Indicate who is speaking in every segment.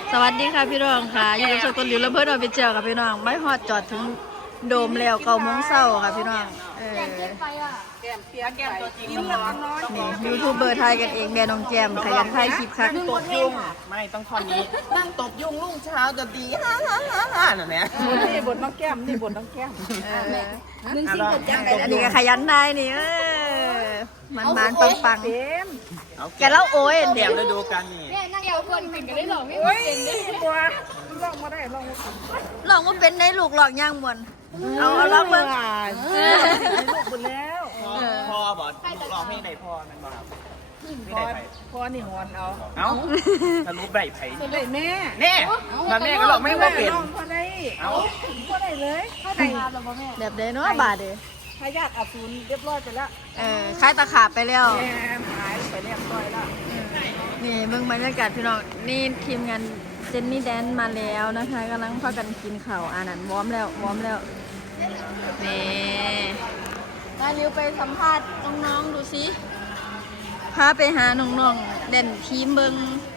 Speaker 1: สวัสดีค่ะพี่น้องค่ะอยู่กับโชกุนหลิวและเพื่อนออฟฟิเชียลค่ะพี่น้องไม่ฮอดจอดถึงโดมแล้ว9 โมงเช้าค่ะพี่น้อง
Speaker 2: แก้มเปียกแก้มตัวจริงน้อง
Speaker 1: นี่ยูทูบเบอร์ไทยกันเองแม่น้องแจมขยันถ่ายคลิปค่ะ
Speaker 2: ตบยุงไม่ต้องทอนนี้นั่งตบยุงรุ่งเช้าจะดีฮ่าน่ะแม่นี่บทน้องแก้มนี่บทน้องแก้ม
Speaker 1: นึ่งซิงเกิลจ้าอันนี้ก็ขยันได้นี่มันปังแกเล่าโอ้ยเดี๋ยว
Speaker 2: ฤดูกาลนี่
Speaker 3: เกี่ยวคนถึงกันได้หรอไม่เป็นได้
Speaker 2: บัวลองมาได้ลองมา
Speaker 1: ลองว่าเป็นได้ลูกหลอกย่างมวนเอาลองเบิ่ง
Speaker 2: ลูกบุญแล้วพ่อบอกลองให้ไหนพ่อมันบอกพ่อนี่หอนเอาทะลุใบไผ่เลยแม่มาแม่ก็หลอกไม่ว่าเป็นพ่อได้เอาพ่อได้เลยพ่อได้
Speaker 1: แบบเด้เนาะบาดเด้
Speaker 2: พยาธิอสูรเรียบร้อยไปแล้ว
Speaker 1: คล้ายตะขาบไปแล้ว
Speaker 2: หายไปเรียบร้อยแล้ว
Speaker 1: นี่เมืองบรรยากาศพี่น้องนี่ทีมงานเจนนี่แดนมาแล้วนะคะกำลังพากันกินข้าวนั่นวอร์มแล้วนี่นายริวไปสัมภาษณ์น้องๆดูสิพาไปหาน้องๆเด่นทีมเบิง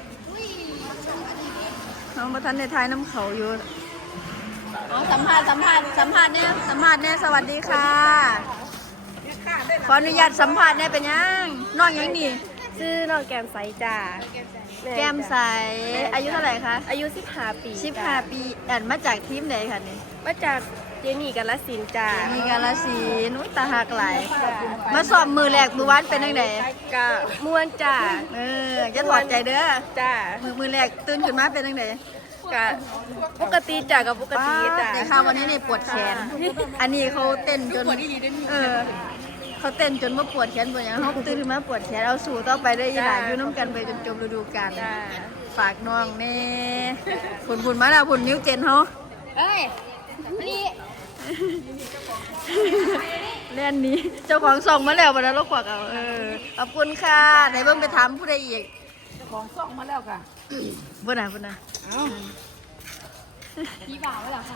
Speaker 1: น้องประธานในไทยน้ำเขาอยู่สัมภาษณ์เนี่ยสวัสดีค่ะขออนุญาตสัมภาษณ์เนี่ยเป็นยังน้องยังนี่
Speaker 3: ชื่อน้องแก้มใสจ้า
Speaker 1: แก้มใสอายุเท่าไหร่คะ
Speaker 3: อายุ15 ปี
Speaker 1: 15 ปีมาจากทีมไหนคะนี่
Speaker 3: มาจากเจนี่กาฬสินธุ์จ้า
Speaker 1: มีกาฬสินธุ์ตาหักไหลมาสอบมือแรกมือวานเป็นยังไง
Speaker 3: กะม่วนจ้า
Speaker 1: จะถอดใจเด้อ
Speaker 3: จ้า
Speaker 1: มือแรกตื่นขึ้นมาเป็นยังไง
Speaker 3: กะปกติจ้ากับปกติจ้า
Speaker 1: แต่ค่ะวันนี้นี่ปวดแขนอันนี้เขาเต้นจนเขาเต้นจนว่าปวดแขนปวดอย่างเขาตื่นขึ้นมาปวดแขนเอาสู่ต่อไปได้ยี่หลานอยู่น้ำกันไปจนจบฤดูกาลฝากน้องเน่ผุนมาแล้วผุนนิ้วเจนเขา
Speaker 3: นี่
Speaker 1: เล่นนี้เจ้าของส่งมาแล้ววันนั้นเราขวักเอาขอบคุณค่ะไหนเบิ่งไปถามผู้ใดอีก
Speaker 2: เจ้าของส่งมาแล้วค่ะ
Speaker 1: บ่น่ะ
Speaker 3: ผีบ้าไว้แล้วค่ะ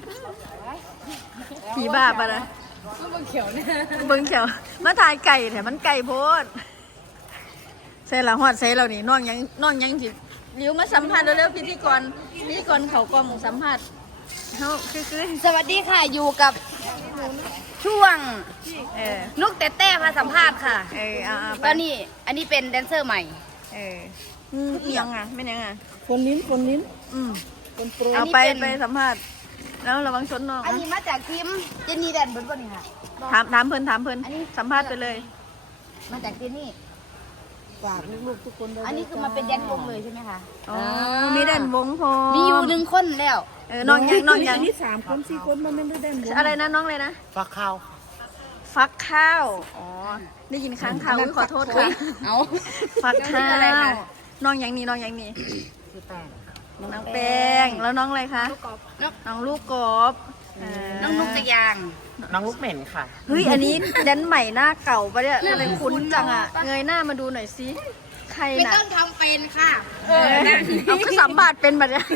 Speaker 1: ผีบ้าปะนะ
Speaker 3: เบิ่งเขียวเนี่ย
Speaker 1: เบิ่งเขียวมาถ่ายไก่แถมมันไก่โพดเซ่ละฮอดเซ่เรานี่น้องยังสิเลี้ยวมาสัมภาษณ์เร็วๆพิธีกรเขากองสัมภาษณ์เขาคือ
Speaker 3: สวัสดีค่ะอยู่กับช่วงนุกเต้มาสัมภาษณ์ค่ะแล้วนี่อันนี้เป็นแดนเซอร์ใหม่
Speaker 1: ยังอ่ะไม่ยังอ่ะ
Speaker 2: คนลิ้นคนโปร
Speaker 1: เอาไปสัมภาษณ์แล้วระวังชนน้อง
Speaker 3: อันนี้มาจากทีมเจนนี่แดนบนบนนี่ค่ะ
Speaker 1: ถามเพิ่นอันนี้สัมภาษณ์ไปเลย
Speaker 3: มาจากเจนนี่
Speaker 2: ฝากลูกๆทุกคน
Speaker 3: อันนี้คือมาเป็นแดนวงเลยใช่ไหมคะ
Speaker 1: มีแดนวงพอ
Speaker 3: มีอยู่1 คนแล้ว
Speaker 1: น้องยัง
Speaker 2: นี่3 คน4 คนมันไม่ได้แดนวง
Speaker 1: อะไรนะน้องเลยนะ
Speaker 2: ฟักข้าว
Speaker 1: ได้ยินค้างข่าวขอโทษค่ะ
Speaker 3: เอา
Speaker 1: ฟักข้าวน้องยังนี่
Speaker 2: คือแป้ง
Speaker 1: น้องแป้งแล้วน้องอะไรคะน้องลูกกบ
Speaker 3: น้องลูกตะยาง
Speaker 2: น้องลูกเหม็นค่ะ
Speaker 1: เฮ้ยอันนี้แดนใหม่หน้าเก่าปะเนี่ยอะไรคุ้นจังอ่ะเงยหน้ามาดูหน่อยสิใคร
Speaker 3: น่ะไม่ต้องทำเป็นค่ะ
Speaker 1: เอาก็สัมผัสเป็นแบบนี้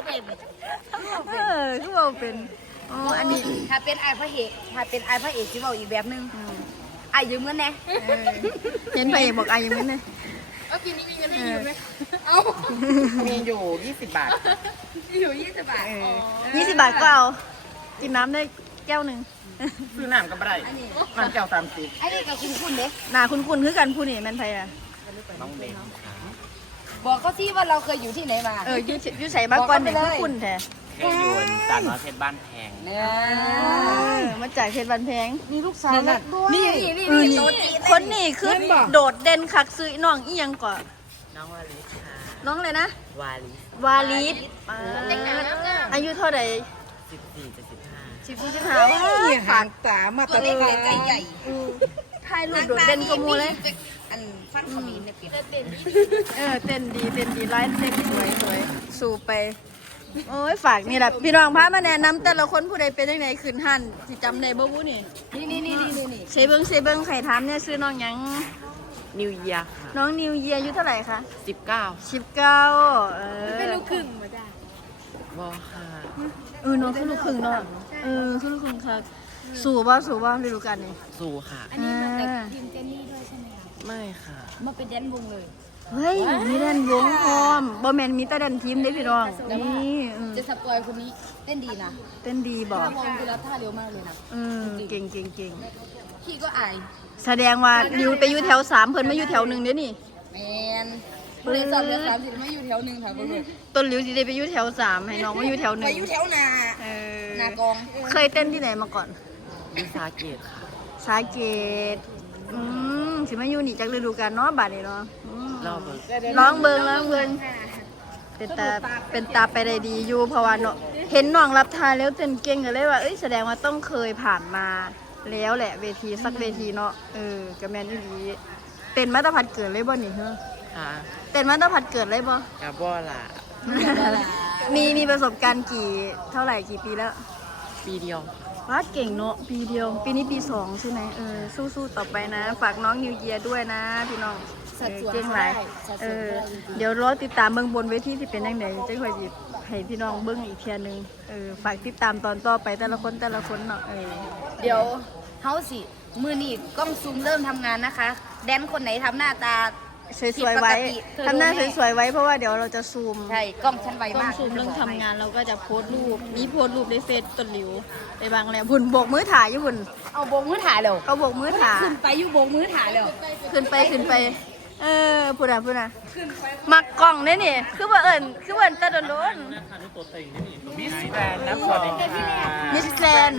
Speaker 1: คือเราเป็น
Speaker 3: อันนี้ถ้าเป็นไอ้พระเอกที่บอกอีกแบบนึงไอ้ยืมเงินแน่
Speaker 1: เห็นพระเอกบอกไอ้ยืมเงินเลย
Speaker 3: ปีนี้มีเงินให้ยืมไหมเอา
Speaker 2: มีอยู่20 บาท
Speaker 3: อยู่20 บาท
Speaker 1: 20 บาทก็เอากินน้ำได้แก้วหนึ่ง
Speaker 2: ซื้อน้ำก็ไม่ได้น้ำแก้ว30
Speaker 3: อันนี้กับคุณเด้
Speaker 1: คุณคือกันผู้นี่แมนไทยอ่ะ
Speaker 2: น้องเบน
Speaker 3: บอกเขาที่ว่าเราเคยอยู่ที่ไหนมา
Speaker 1: ยืดใส่มากกว่าหนึ่งคุณแท้
Speaker 2: เคยอยู่จากเพชรบ้านแพง
Speaker 1: มาจากเพชรบ้านแพง
Speaker 3: มีลูกสาวนี่
Speaker 1: คนนี้คือโดดเด่นคักซื้อน้องอีหยังก่อน
Speaker 2: น้องวาลิสค่ะ
Speaker 1: น้องเลยนะ
Speaker 2: วาลิส
Speaker 1: อายุเท่าไหร่
Speaker 2: 14 จะ
Speaker 1: 15
Speaker 2: หางตามาตะ
Speaker 3: ไก่ใหญ่
Speaker 1: ถ่ายรูปโดดเด่นกมูเลย
Speaker 3: อันฟันขมิ้นเนี่ยเปลี่ยน
Speaker 1: เต้นดีไลฟ์เซ็กสวยสู่ไปโอ้ยฝากนี่แหละพี่น้องพามาแนะนำแต่ละคนผู้ใดเป็นยังไงขืนหันที่จำในบ่บูนี่เซเบิ้งไข่ทามเนี่ยซื้อน้องยัง
Speaker 2: นิวเยีย
Speaker 1: น้องนิวเยียอายุเท่าไหร่คะ
Speaker 2: 19
Speaker 3: เป็นลูกครึ่งมาจ้ะ
Speaker 2: ว้าค่ะ
Speaker 1: น้องคือลูกครึ่งเนาะคือลูกครึ่งค่ะสู่ว่าฤดูกาลนี้
Speaker 2: สู่ค่ะ
Speaker 3: อันนี้มาจากทีมเจนนี่ด้วยใช่ไหมคะ
Speaker 2: ไม่ค่ะ
Speaker 3: มาเป็นแดนวงเลย
Speaker 1: เฮ้ยมีแดนวงพร้อมบ่แม่นมีแต่แดนทีมเด้พี่น้องนี่
Speaker 3: จะสปอยคนนี้เต้นดีนะ
Speaker 1: เต้นดีบอก
Speaker 3: ท่ามองคือรับท่าเร็วมากเลยนะ
Speaker 1: เก่งเก่งเก่ง
Speaker 3: พี่ก็อาย
Speaker 1: แสดงว่าดิวไปอยู่แถว3เพิ่นมาอยู่แถว1เด้อนี่
Speaker 3: แมนบริษัทเดือน30ไม่อยู่แถวหนึ่งค่ะเพื่อน
Speaker 1: ต้นหลิวสิได้ไปอยู่แถว3ให้น้องมาอยู่แถว1
Speaker 3: ไปอยู่แถวนา นากอง
Speaker 1: เคยเต้นที่ไหนมาก่อน
Speaker 2: วิสาเกตค่ะ
Speaker 1: สาเกตสิมาอยู่นี่จักฤดูกาลเนาะบัดนี้เนาะ
Speaker 2: รอบเลย
Speaker 1: ร้องเบิงเป็นตาไปได้ดีอยู่เพราะว่าเนาะเห็นน้องรับทานแล้วเต้นเก่งก็เลยว่าเอ้ยแสดงว่าต้องเคยผ่านมาแล้วแหละเวทีสักเวทีเนาะก็แม่นอีหลีเต้นมาแตะพัดเกิดเลยบ่นี่เฮ้อ
Speaker 2: ค่ะ
Speaker 1: เต้นมาแตะพัดเกิดเลยบ่
Speaker 2: กาบ่ล่ะ
Speaker 1: มีประสบการณ์เท่าไหร่กี่ปีแล้ว
Speaker 2: ปีเดียว
Speaker 1: วาดเก่งเนาะปีเดียว ปีนี้ปี2ใช่ไหมสู้ๆต่อไปนะ ฝากน้องนิวเยียร์ด้วยนะพี่น้องเก่งหลายเดี๋ยวรอติดตามเบื้องบนเวทีที่เป็นยังไงจะคอยหยิบให้พี่น้องเบื้องอีกเทียนึงฝากติดตามตอนต่อไปแต่ละคนเนาะ
Speaker 3: เดี๋ยวเฮาสิมือนี่กล้องซูมเริ่มทำงานนะคะ แดนคนไหนทำหน้าตา
Speaker 1: สวยๆไว้ทำหน้าสวยๆไว้เพราะว่าเดี๋ยวเราจะซูม
Speaker 3: ใช่กล้องฉันไว
Speaker 1: กล้อ
Speaker 3: มาง ก
Speaker 1: ซูมเรื่องทำงานเราก็จะโพสต์รูปมีโพสต์รูปในเฟซต้นหลิวไปบางแล้วบุญโบกมือถ่ายอยู่บุญ
Speaker 3: เอาโบกมือถ่ายเร็ว
Speaker 1: เขาโบกมือถ่าย
Speaker 3: ขึ้นไปอยู่โบกมือถ่ายเร็ว
Speaker 1: ขึ้นไปพูดนะมักกล้องเนี่ยนี่คือว่าเอิญตะโดน
Speaker 2: มิสแกรนด์นะสวัสดีค่ะ
Speaker 1: มิสแกรนด์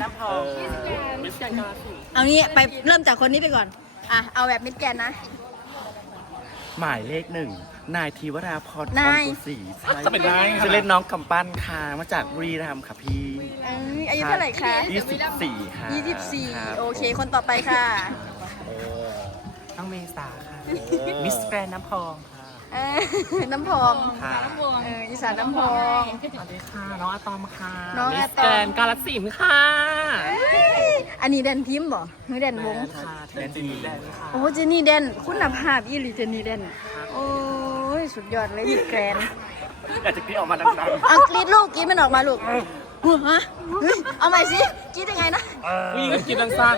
Speaker 1: เอางี้ไปเริ่มจากคนนี้ไปก่อนเอาแบบมิสแกรนด์นะ
Speaker 2: หมายเลข1 นายธีวราพร
Speaker 1: นาย
Speaker 2: กุศรีใช่จะเป็นนายจะเล่นน้องกำปั้นค่ะมาจากบุรีรัมย์ค่ะพี่
Speaker 1: อายุเท่าไหร่คะ
Speaker 2: 24ค่ะครับ
Speaker 1: 24โอเคคนต่อไปค่ะ
Speaker 2: น้องเมษาค่ะมิสแกรนด์น้ำพองค่ะ
Speaker 1: น้ำพอง
Speaker 2: ค่ะ
Speaker 1: อีสานน้ำพอง
Speaker 2: สวัสดีค่ะน้องอะตอมค่ะ
Speaker 1: น้องอะตอม
Speaker 2: มิสแกรนด์กาลสินธุ์ค่ะ
Speaker 1: อันนี้แดนพิมพ์บ่หรือแดนวง
Speaker 2: ค่ะแดนดีแดนค่ะ
Speaker 1: โอ้เจนี่แดนคุณภาพอีหลีเจนี่แดนโอ้ยสุดยอดเลยมิสแกรนด์
Speaker 2: อยากจะกรี๊ดออกมาดัง
Speaker 1: เอากรีดลูกกรีดมันออกมาลูกฮะเฮ้ยเอาใหม่สิกรีดยังไงนะ
Speaker 2: ๆวิ่งกินสั้น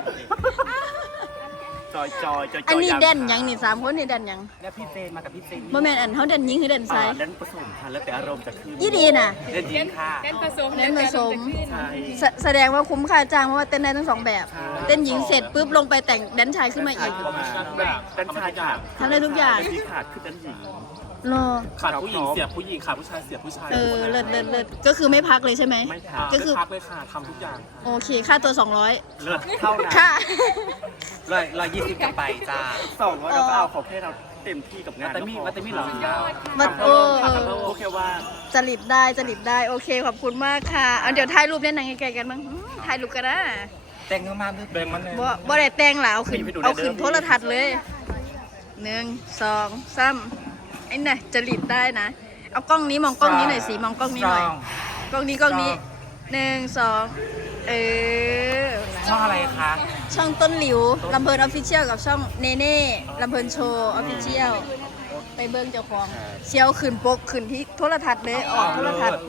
Speaker 2: จอย
Speaker 1: อันนี้แดนหยังนี่3คนนี่แดนหยัง
Speaker 2: แล้วพี่เจนมากับพี่เจน
Speaker 1: บ่แม่นอันเฮาแดนหญิงคือแดนชาย
Speaker 2: เล่นผสมค่ะแล้วแต่อารมณ์จะขึ้น
Speaker 1: ยี่ดีน่ะ
Speaker 2: เล่นยิงค่ะ
Speaker 1: เล่นผสม
Speaker 2: ใช่
Speaker 1: แสดงว่าคุ้มค่าจ้างเพราะว่าเต้นได้ทั้ง2แบบเต้นหญิงเสร็จปุ๊บลงไปแต่งแดนชายขึ้นมาอีก
Speaker 2: ดันชายค่ะ
Speaker 1: ทำได้ทุกอย่าง
Speaker 2: ที่ขาดคือดันหญิง
Speaker 1: รอ
Speaker 4: ขาดผู้หญิงเสียบผู้หญิงขาดผู้ชายเสียบผู้ชาย
Speaker 1: เลิศก็คือไม่พักเลยใช่ไหม
Speaker 2: ไม่ขาด
Speaker 1: ก็คือ
Speaker 4: พักเลยค่ะทำทุกอย่าง
Speaker 1: โอเคค่าตัว200
Speaker 2: เลิศเท่านั้น
Speaker 1: ค่ะ
Speaker 2: 120กลับไปจ้า200เราก็เอาขอให้เราเต็มที่กับงานแต่มีเหรอ
Speaker 1: มัน
Speaker 2: โอเคว่า
Speaker 1: จริตได้โอเคขอบคุณมากค่ะเอาเดี๋ยวถ่ายรูปเล่นหนังไกลๆกันบ้างถ่ายรูปกันนะ
Speaker 2: แต่งมาแบ่งมันเลย
Speaker 1: บ่ได้แต่งหล่ะเอาขึ้นโทรทัศน์เลย1 2 3ไอ้น่ะจริตได้นะเอากล้องนี้มองกล้องนี้หน่อยสิมองกล้องนี้หน่อยกล้องนี้1 2
Speaker 2: ช่องอะไรคะ
Speaker 1: ช่องต้นหลิวลำเพลินออฟฟิเชียลกับช่องเนเน่ลำเพลินโชว์ออฟฟิเชียลไปเบิ้งเจ้าของเชียวขึ้นปกขึ้นที่โทรทัศน์เลยออกโทรทัศน์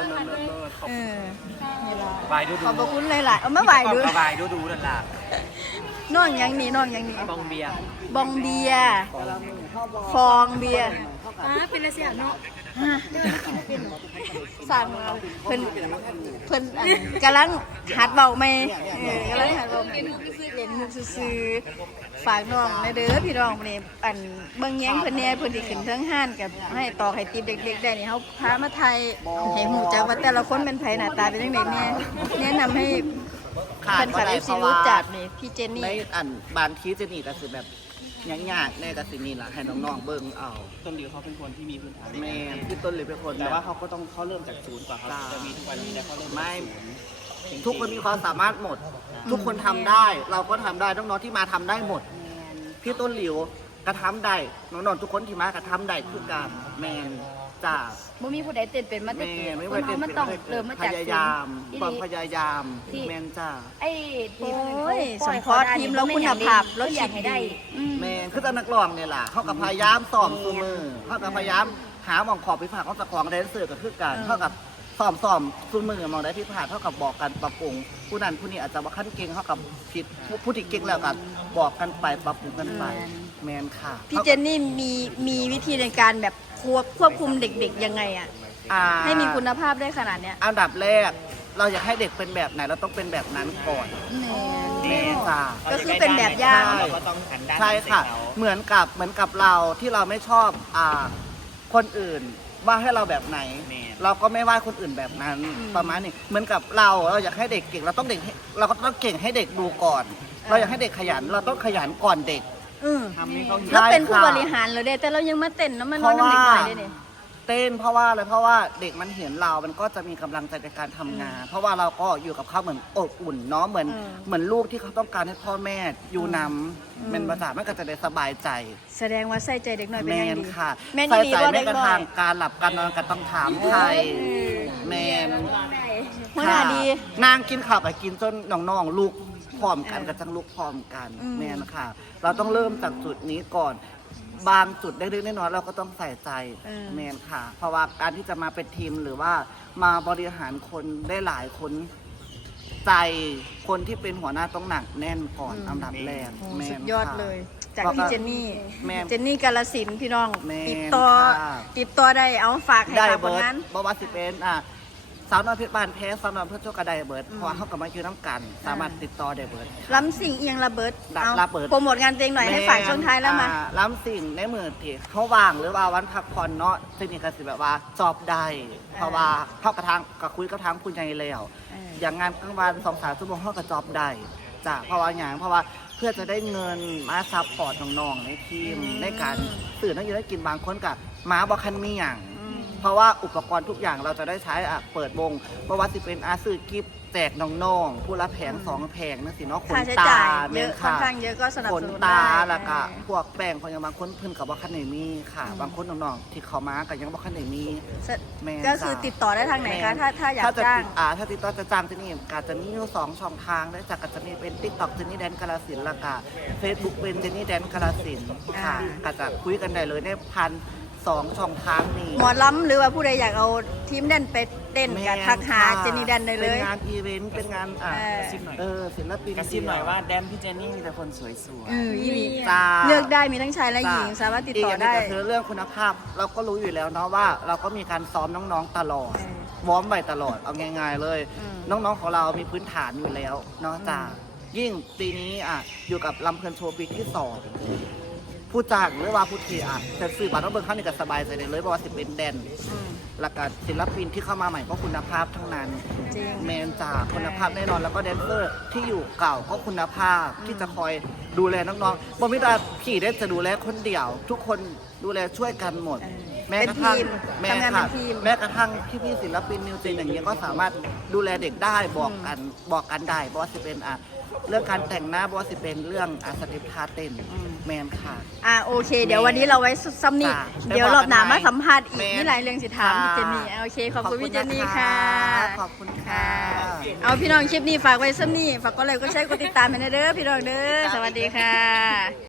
Speaker 1: นี่ล่ะ
Speaker 2: บายดู
Speaker 1: ขอบพระคุณหลายๆเอามาไหวดู
Speaker 2: บายดูนั่นล่ะ
Speaker 1: น้องยังนี่
Speaker 2: บองเบียร์
Speaker 1: บองเบียร์ฟองเบียร์
Speaker 3: เป็นอะไรเสียเนาะ
Speaker 1: สั่งมาเพิ่นอันกำลังหัดเบาไหมกำลังหัดเบาเรียนมุกซื้อฝากน้องในเด้อพี่น้องนี่อันเบิ่งแย้งเพิ่นแน่เพิ่นสิขึ้นเทิงห้านกับให้ต่อให้ติดเด็กๆได้นี่เฮาพามาไทยให้ฮู้จักว่าแต่ละคนเป็นไผหน้าตาเป็นจังได๋แนะนำให้แฟนคลับ FC รู้จักนี่พี่เจนนี่
Speaker 5: ในอันบางทีจะนี่ก็คือแบบยากๆในกสินี่ล่ะให้น้องๆเบิ่งเอา
Speaker 2: ต้นหลิวเขาเป็นคนที่มีพื้นฐาน
Speaker 5: แม่พี่ต้นหรือเป็นคน
Speaker 2: แต่
Speaker 5: แบบ
Speaker 2: ว่าเขาก็ต้องเขาเริ่มจากศูนย์กว่าเขาจะมีทุกวันนี้แล้วเขาเริ่ม
Speaker 5: ไม่ทุกคนมีความสามารถหมด ทุกคนทำได้ เราก็ทำได้น้องๆที่มาทำได้หมด พี่ต้นหลิวกระทำได้น้องๆทุกคนที่มากระทำได้คือการแมนจ้า
Speaker 3: บ่มีผู้ใดเต้นเป็นมาแต่
Speaker 5: แม่
Speaker 3: เกิด
Speaker 5: ไม่
Speaker 3: ค
Speaker 5: ว่าน จะ
Speaker 3: เฮามันต้องเริ่มมา
Speaker 5: พ
Speaker 3: จาก
Speaker 5: ยายาม
Speaker 3: อี
Speaker 5: ความ
Speaker 3: หลี
Speaker 5: พยายามแมนจ้า
Speaker 3: ไอ้ทีม
Speaker 1: โอ้ยสมพอทีมแล้วคุณภาพแล้ว
Speaker 3: อยากให้ได้
Speaker 5: แมนคือตอนนักร้องเนี่ยล่ะเขากับพยายามซ้อมตัวมือเขากับพยายามหาหมองขอบไปฝากเขาสะกองแดนเซอร์ก็คือการเท่ากับซ้อมซุมือมองได้ผิดพลาดเท่ากับบอกกันปรับปรุงผู้นั้นผู้นี้อาจจะว่าขั้นเก่งเท่ากับผิดผู้ที่เก่งแล้วกันบอกกันไปปรับปรุงกันไปแมนค่ะ
Speaker 1: พี่เจนนี่มีวิธีในการแบบควบคุมเด็กๆยังไงอะให้มีคุณภาพได้ขนาดเนี้ย
Speaker 5: อันดับแรกเราอยากให้เด็กเป็นแบบไหนเราต้องเป็นแบบนั้นก่อนแม่ค่ะ
Speaker 1: ก็คือเป็นแบบอย่าง
Speaker 2: เราก็ต้องหันด้าน
Speaker 5: ใช่ค่ะ
Speaker 2: เขา
Speaker 5: เหมือนกับเราที่เราไม่ชอบคนอื่นว่าให้เราแบบไหน เราก็ไม่ว่าคนอื่นแบบนั้นประมาณนี้เหมือนกับเราอยากให้เด็กเก่งเราก็ต้องเก่งให้เด็กดูก่อน เราอยากให้เด็กขยันเราต้องขยันก่อนเด็ก
Speaker 2: ทำให้เขาเห็น
Speaker 1: แล้วเป็นผู้
Speaker 5: ใช่ค่ะ
Speaker 1: บริหารเลยเด้แต่เรายังมาเต้นน้ำมันน้ำเด็กหน่อยได้เนี่ย
Speaker 5: เต้นเพราะว่าอะไรเพราะว่าเด็กมันเห็นเรา มันก็จะมีกำลังใจในการทำงาน เพราะว่าเราก็อยู่กับเขาเหมือนอบอุ่นเนาะเหมือนลูกที่เขาต้องการให้พ่อแม่อยู่นำเป็นภาษามันก็จะได้สบายใจ
Speaker 1: แสดงว่าใส่ใจเด็กหน่อยเป็น
Speaker 5: แม
Speaker 1: อย่าง
Speaker 5: น
Speaker 1: ดี
Speaker 5: ค่ะ
Speaker 1: แม่น
Speaker 5: ใส่
Speaker 1: ดี
Speaker 5: ใจ
Speaker 1: ว่า
Speaker 5: แม้
Speaker 1: เด็ก
Speaker 5: กระ
Speaker 1: หน่อ
Speaker 5: ทั่
Speaker 1: ย
Speaker 5: งการหลับการนอนก็ต้องถามไทยแมน
Speaker 1: หัวหน้าดี
Speaker 5: นางกินข้าวกับกินจนน้องๆลูกพร้อมกันกับจังลูกพร้อมกันแมนค่ะ เราต้องเริ่มจากจุดนี้ก่อน บางจุดเล็กๆน้อยๆเราก็ต้องใส่ใจแมนค่ะ เพราะว่าการที่จะมาเป็นทีมหรือว่ามาบริหารคนได้หลายคนใจคนที่เป็นหัวหน้าต้องหนักแน่นก่อนอันดับแรกแม
Speaker 1: สุ
Speaker 5: น
Speaker 1: ดยอด
Speaker 5: ค่ะ
Speaker 1: เลย จากพี่เจนนี่
Speaker 5: แม่น
Speaker 1: เจนนี่กาลสินธุ์พี่น้อง
Speaker 5: แม่น
Speaker 1: ติดต่อ
Speaker 5: ค่ะ
Speaker 1: ติดต่อได้เอาฝากให้
Speaker 5: ได้
Speaker 1: ฝากผ
Speaker 5: เบิ
Speaker 1: ล
Speaker 5: ร์ด
Speaker 1: งาน
Speaker 5: บอกว่าสิเป็นสาวน้อยเพชรบานแพ้สาวน้อยเพชรโจกระไดเบิร์ดเพราะว่าเขากับมาคือน้ำกัน สามารถติดต่อได้เบิร์ด
Speaker 1: ล้ำสิ่งเอียงระเบิดเอา
Speaker 5: ระเบิด
Speaker 1: โปรโมทงานตัวเองหน่อยให้ฝากช่วงท้ายแล้วมา
Speaker 5: ล้ำสิ่งในมือที่เขาว่างหรือว่าวันพักผ่อนเนาะซึ่งนี่ก็สิแบบว่าจอบได้ เพราะว่าเข้ากระทางกับคุยกับทางคุณยายแล้วอย่างงานกลางวัน2-3 ชั่วโมงเขาก็จอบได้จ้ะเพราะว่าอย่างเพราะว่าเพื่อจะได้เงินมาซัพพอร์ตน้องๆในทีมในการสื่อนักเรียนได้กินบางคนกับม้าบอคันมีอย่าง เพราะว่าอุปกรณ์ทุกอย่างเราจะได้ใช้เปิดวงเพราะว่าสิเป็นซื้อกิฟต์แจกน้องๆผู้ละแผง2 แผงนั่นสิเนาะขน
Speaker 1: ค่าใช้
Speaker 5: ตา
Speaker 1: จ่ายเย
Speaker 5: แม่
Speaker 1: อะ
Speaker 5: น
Speaker 1: ค่อน
Speaker 5: ค่ะ
Speaker 1: ข้างเยอะก็สนับ
Speaker 5: ข
Speaker 1: ส
Speaker 5: น
Speaker 1: นุน
Speaker 5: ตา
Speaker 1: ได้
Speaker 5: แล้วก็พวกแป้งพยังบางคนเพิ่นกับว่าคันไหนมีค่ะ บางคนน้องๆที่เขามากับยังบ่คันไหนมี แม่น
Speaker 1: ก็คือติดต่อได้ทางไหนคะถ้าอยาก
Speaker 5: จะ
Speaker 1: จ้าง
Speaker 5: ถ้าติดต่อจะจ้างที่นี่ก็จะมีอยู่2 ช่องทางได้จากก็จะมีเป็น TikTok เจนนี่แดนกาฬสินธุ์แล้วก็ Facebook เป็นเจนนี่แดนกาฬสินธุ์ค่ะก็จะคุยกันได้เลยใน2 ช่องทางนี้
Speaker 1: หมอล้ำหรือว่าผู้ใดอยากเอาทีมแดนไปเต้นกับทักหาเจนนี่แดนได้เลย
Speaker 5: เป็นงานอีเวนต์เป็นงานศิลปิน
Speaker 2: กระซิบหน่อยว่าแดมพี่เจนนี่มีแต่คนสวย
Speaker 1: อีหลี
Speaker 5: จ้า
Speaker 1: เลือกได้มีทั้งชายและหญิงสามารถติดต่อได้
Speaker 5: กอย่างหนึ่งก็คือเรื่องคุณภาพเราก็รู้อยู่แล้วเนาะว่าเราก็มีการซ้อมน้องๆตลอดวอร์มไปตลอดเอาง่ายๆเลย น้องๆของเรามีพื้นฐานอยู่แล้วเนาะจ้ายิ่งปีนี้อยู่กับลำเพลินโชว์ปีที่2ผู้จ้างหรือว่าผู้ที่จะซื้อบัตรต้องเบิ่งเข้านี่ก็สบายใจได้เลยเพราะว่าสิเป็นแดนแล้วก็ศิลปินที่เข้ามาใหม่ก็คุณภาพทั้งนั้น
Speaker 1: จริง
Speaker 5: แมนจ่าคุณภาพแน่นอนแล้วก็แดนเซอร์ที่อยู่เก่าก็คุณภาพที่จะคอยดูแลน้องๆบ่มีแต่พี่ได้จะดูแลคนเดียว ทุกคนดูแลช่วยกันหมด แม้กระทั่ง
Speaker 1: เป็นทีมทำงานเป็นทีม
Speaker 5: แม้กระทั่งพี่ๆศิลปินนิวเจนอย่างเงี้ยก็สามารถดูแลเด็กได้บอกกันได้บอกว่าสิเป็นเรื่องการแต่งหน้าบอกว่าสิเป็นเรื่องสเต็ปท่าเต้นแมนค่ะ
Speaker 1: โอเค เดี๋ยววันนี้เราไว้ซ้ำนี่
Speaker 5: จ้ะ
Speaker 1: เดี๋ยวรอบหน้ามาสัมภาษณ์อีก
Speaker 5: แม่น
Speaker 1: มีหลายเรื่องสิถาม
Speaker 5: ค่ะ
Speaker 1: พี่เจนนี่โอเคขอบคุณพี่เจนนี่ค่ะ
Speaker 5: ขอบคุณค่ะ
Speaker 1: เอาพี่น้องคลิปนี้ฝากไว้ซ้ำนี่ฝากกดไลค์กดแชร์กดติดตามให้นะเด้อพี่น้องเด้อสวัสดีค่ะ